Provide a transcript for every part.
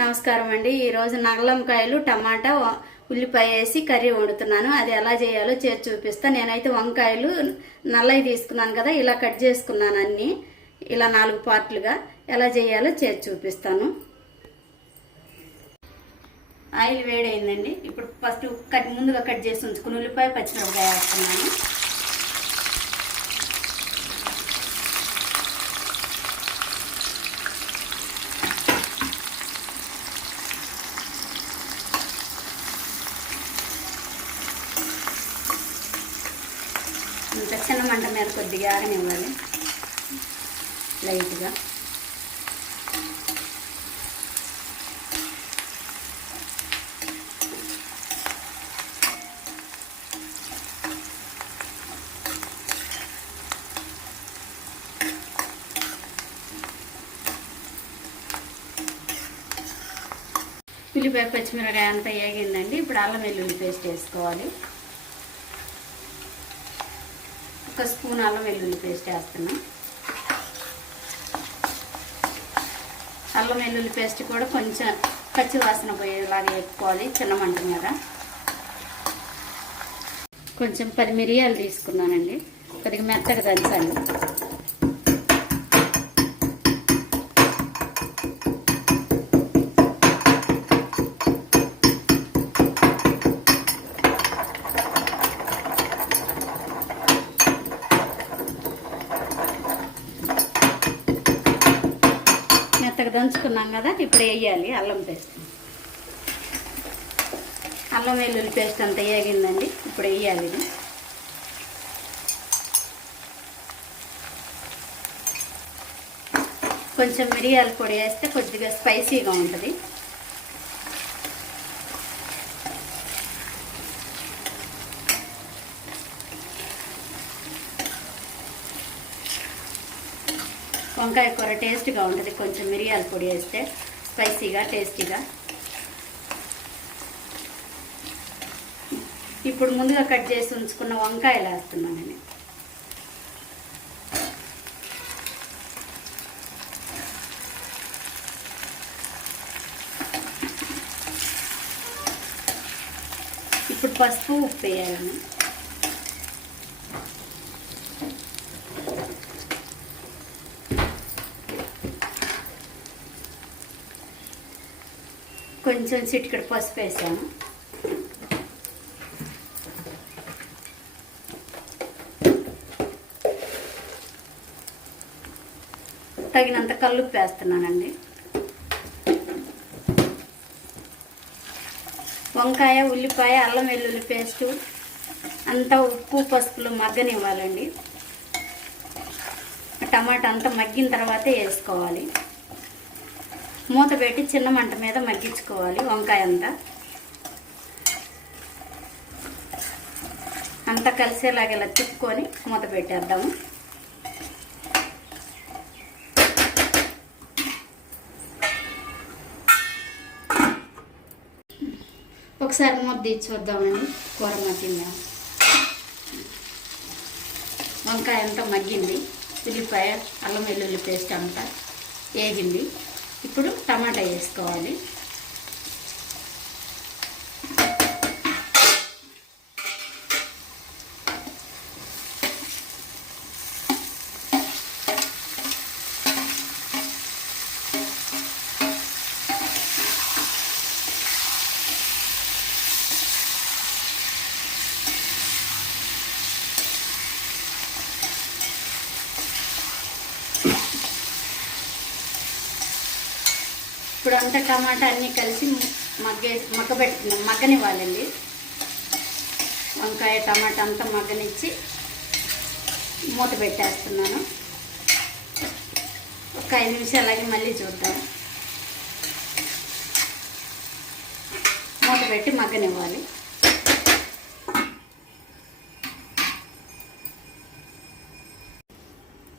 నమస్కారం అండి. ఈరోజు నగలంకాయలు టమాటా ఉల్లిపాయ వేసి కర్రీ వండుతున్నాను. అది ఎలా చేయాలో చేసి చూపిస్తా. నేనైతే వంకాయలు నల్లవి తీసుకున్నాను కదా, ఇలా కట్ చేసుకున్నాను అన్నీ, ఇలా 4 పార్ట్లుగా. ఎలా చేయాలో చేసి చూపిస్తాను. ఆయిల్ వేడైందండి. ఇప్పుడు ఫస్ట్ ముందుగా కట్ చేసి ఉంచుకుని ఉల్లిపాయ పచ్చిమిరపకాయ వేస్తున్నాను. ఇంకా చిన్న మంట మీద కొద్దిగా ఆగనివ్వాలి లైట్గా. ఉల్లిపాయ పచ్చిమిరకాయ అంతా వేగిందండి. ఇప్పుడు అల్లం వెల్లుల్లి పేస్ట్ వేసుకోవాలి. 1 స్పూన్ అల్లం వెల్లుల్లి పేస్ట్ వేస్తున్నాం. అల్లం వెల్లుల్లి పేస్ట్ కూడా కొంచెం పచ్చి వాసన పోయేలాగా వేసుకోవాలి చిన్న మంట మీద. కొంచెం 10 మిరియాలు తీసుకున్నానండి, కొద్దిగా మెత్తగా దంచాలి. మెత్తగా దంచుకున్నాం కదా, ఇప్పుడు వేయాలి అల్లం పేస్ట్. అల్లం వెల్లుల్లి పేస్ట్ అంతా వేగిందండి, ఇప్పుడు వేయాలి ఇది. కొంచెం మిరియాల పొడి వేస్తే కొద్దిగా స్పైసీగా ఉంటుంది. వంకాయ కూర టేస్ట్గా ఉంటుంది కొంచెం మిరియాల పొడి వేస్తే, స్పైసీగా టేస్టీగా. ఇప్పుడు ముందుగా కట్ చేసి ఉంచుకున్న వంకాయలు వేస్తున్నాను నేను. ఇప్పుడు పసుపు ఉప్పు వేయాలి. కొంచెం చిటికెడు పసుపు వేసాను. తగినంత కల్లుప్పు వేస్తున్నానండి. వంకాయ, ఉల్లిపాయ, అల్లం వెల్లుల్లి పేస్టు అంతా ఉప్పు పసుపులో మగ్గనివ్వాలండి. టమాటా అంతా మగ్గిన తర్వాతే వేసుకోవాలి. మూత పెట్టి చిన్న మంట మీద మగ్గించుకోవాలి. వంకాయ అంతా కలిసేలాగా ఇలా తిప్పుకొని మూత పెట్టేద్దాము. ఒకసారి మూత తీసి చూద్దామండి కూర మగ్గిందా. వంకాయ అంతా మగ్గింది, ఉల్లిపాయ అల్లం వెల్లుల్లి పేస్ట్ అంతా వేగింది. ఇప్పుడు టమాటా వేసుకోవాలి. ఇప్పుడు అంతా టమాటా అన్నీ కలిసి మగ్గనివ్వాలండి. వంకాయ టమాటా అంతా మగ్గనిచ్చి మూత పెట్టేస్తున్నాను. ఒక 5 నిమిషాలకి మళ్ళీ చూద్దాం. మూత పెట్టి మగ్గనివ్వాలి.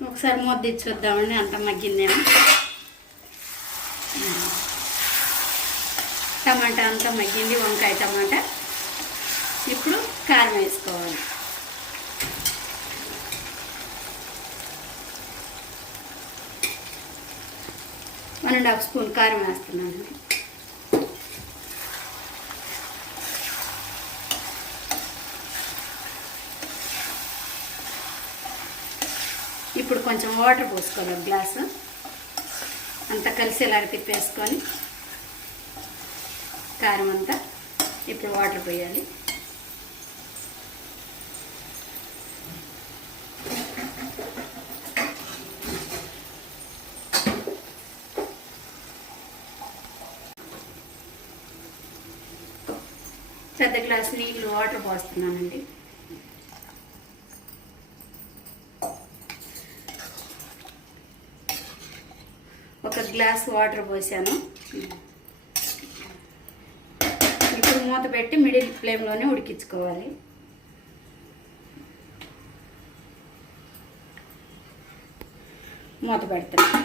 ఒకసారి మూత తీసి చూద్దామండి అంత మగ్గిందేమో. టమాటా అంతా మగ్గింది, వంకాయ టమాటా. ఇప్పుడు కారం వేసుకోవాలి. 1.5 స్పూన్ కారం వేస్తున్నాను. ఇప్పుడు కొంచెం వాటర్ పోసుకోవాలి, ఒక గ్లాసు అంతా కలిసేలాగా తిప్పేసుకొని కారం అంతా ఇప్పుడు వాటర్ పోయాలి. పెద్ద గ్లాసు నీళ్ళు వాటర్ పోస్తున్నానండి. ఒక గ్లాస్ వాటర్ పోసాను. ఇప్పుడు మూత పెట్టి మిడిల్ ఫ్లేమ్లోనే ఉడికించుకోవాలి. మూత పెడతాను.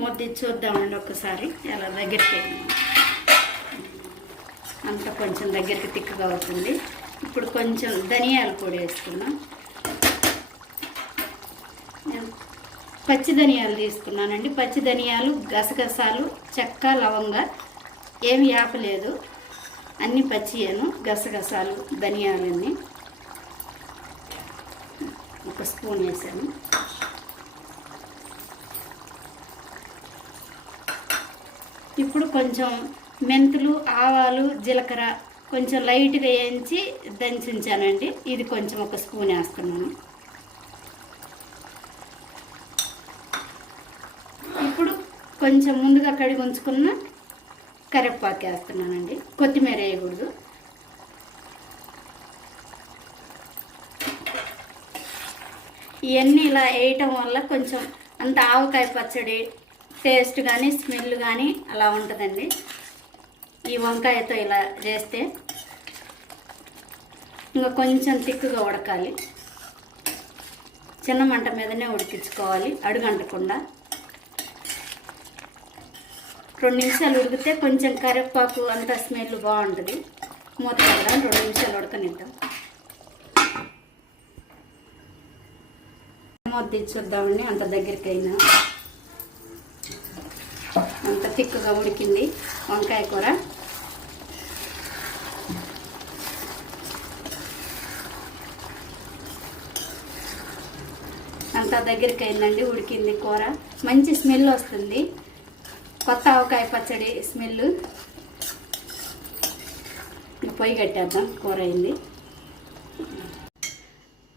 ముద్ద చూద్దామండి ఒకసారి ఎలా దగ్గరికి అంత కొంచెం దగ్గరికి తిక్కుగా అవుతుంది. ఇప్పుడు కొంచెం ధనియాల పొడి వేసుకున్నాం. పచ్చి ధనియాలు తీసుకున్నానండి. పచ్చి ధనియాలు, గసగసాలు, చెక్క, లవంగ ఏమి ఆపలేదు, అన్నీ పచ్చియేను. గసగసాలు, ధనియాలన్నీ ఒక స్పూన్ వేసాను. ఇప్పుడు కొంచెం మెంతులు, ఆవాలు, జీలకర్ర కొంచెం లైట్గా వేయించి దంచి ఉంచానండి. ఇది కొంచెం ఒక స్పూన్ వేస్తున్నాను. ఇప్పుడు కొంచెం ముందుగా కడిగి ఉంచుకున్న కరివేపాకు వేస్తున్నానండి. కొత్తిమీర వేయకూడదు. ఇవన్నీ ఇలా వేయటం వల్ల కొంచెం అంత ఆవకాయ పచ్చడి టేస్ట్ కానీ స్మెల్ కానీ అలా ఉంటుందండి. ఈ వంకాయతో ఇలా చేస్తే ఇంకా కొంచెం తిక్కుగా ఉడకాలి. చిన్న మంట మీదనే ఉడికించుకోవాలి, అడుగంటకుండా. 2 నిమిషాలు ఉడికితే కొంచెం కరివేపాకు అంత స్మెల్ బాగుంటుంది. మూత పెడదాం, 2 నిమిషాలు ఉడకనిద్దాం. మూత తీసి చూద్దామండి. అంత దగ్గరికి అయినా అంత తిక్కుగా ఉడికింది వంకాయ కూర. అంత దగ్గరికి అయిందండి, ఉడికింది కూర. మంచి స్మెల్ వస్తుంది, కొత్త ఆవకాయ పచ్చడి స్మెల్. పొయ్యి కట్టేద్దాం, కూర అయింది.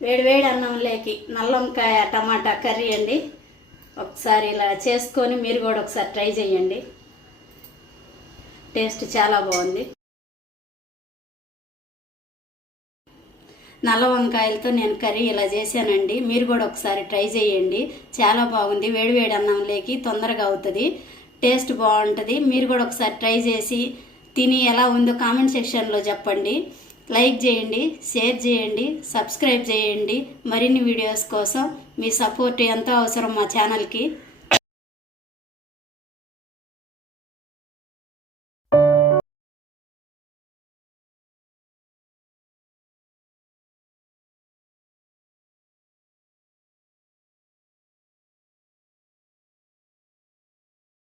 వేడి వేడి అన్నంలోకి నల్ల వంకాయ టమాటా కర్రీ అండి. ఒకసారి ఇలా చేసుకొని మీరు కూడా ఒకసారి ట్రై చేయండి. టేస్ట్ చాలా బాగుంది. నల్ల వంకాయలతో నేను కర్రీ ఇలా చేశానండి. మీరు కూడా ఒకసారి ట్రై చేయండి, చాలా బాగుంది. వేడి వేడి అన్నంలోకి తొందరగా అవుతుంది, టేస్ట్ బాగుంటుంది. మీరు కూడా ఒకసారి ట్రై చేసి తిని ఎలా ఉందో కామెంట్ సెక్షన్లో చెప్పండి. లైక్ చేయండి, షేర్ చేయండి, సబ్స్క్రైబ్ చేయండి. మరిన్ని వీడియోస్ కోసం మీ సపోర్ట్ ఎంతో అవసరం మా ఛానల్కి.